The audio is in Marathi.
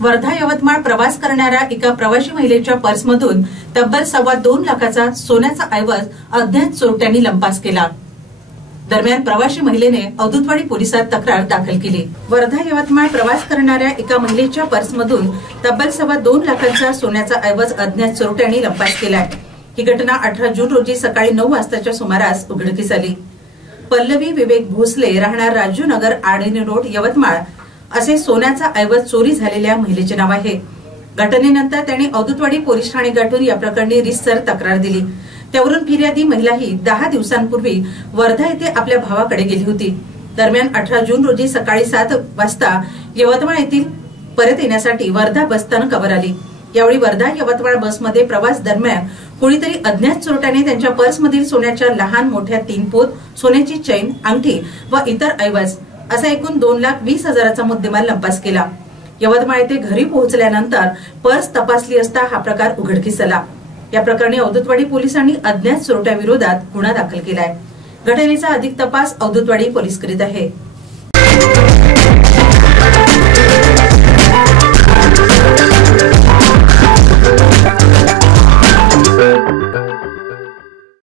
वर्धा यवतमाळ प्रवास करणाऱ्या एका प्रवासी महिलेच्या पर्समधून तब्बल 2.25 लाखाचा सोन्याचा ऐवज अज्ञात चोरट्यांनी लंपास केला। दरम्यान प्रवासी महिलेने औदुतवाडी पोलिसात तक्रार दाखल केली। वर्धा यवतमाळ प्रवास करणाऱ्या एका महिलेच्या पर्समधून तब्बल 2.25 लाखाचा सोन्याचा ऐवज अज्ञात चोरट्यांनी लंपास केलाय। ही घटना 18 जून रोजी सकाळी 9 वाजताच्या सुमारास उघडकीस आली। पल्लवी विवेक भोसले राहणार राजू नगर आडणी रोड यवतमाळ असे सोन्याचा ऐवज चोरी झालेल्या महिलेचे नाव आहे। घटनेनंतर त्यांनी औदुतवाडी पोलीस ठाणे गाठून या प्रकरणी रितसर तक्रार दिली। त्यावरून फिर्यादी महिला ही 10 दिवसांपूर्वी वर्धा येथे आपल्या भावाकडे गेली होती। दरम्यान 18 जून रोजी सकाळी 7 वाजता यवतमाळ येथील परत येण्यासाठी वर्धा बसस्थानक कवर आली। यावेळी वर्धा यवतमाळ बसमध्ये प्रवास दरम्यान कोणीतरी अज्ञात चोरट्याने त्यांच्या पर्समधील सोन्याच्या लहान मोठ्या 3 पोत, सोन्याची चैन, अंगठी व इतर ऐवज असा एकूण 2,20,000चा मुद्देमाल लंपास केला। यवतमाळ येथे घरी पोहोचल्यानंतर पर्स तपासली असता हा प्रकार उघडकीस आला। या प्रकरणी औदुतवाडी पोलिसांनी अज्ञात चोरट्याविरोधात गुन्हा दाखल केलाय। घटनेचा अधिक तपास औदुतवाडी पोलीस करीत आहे।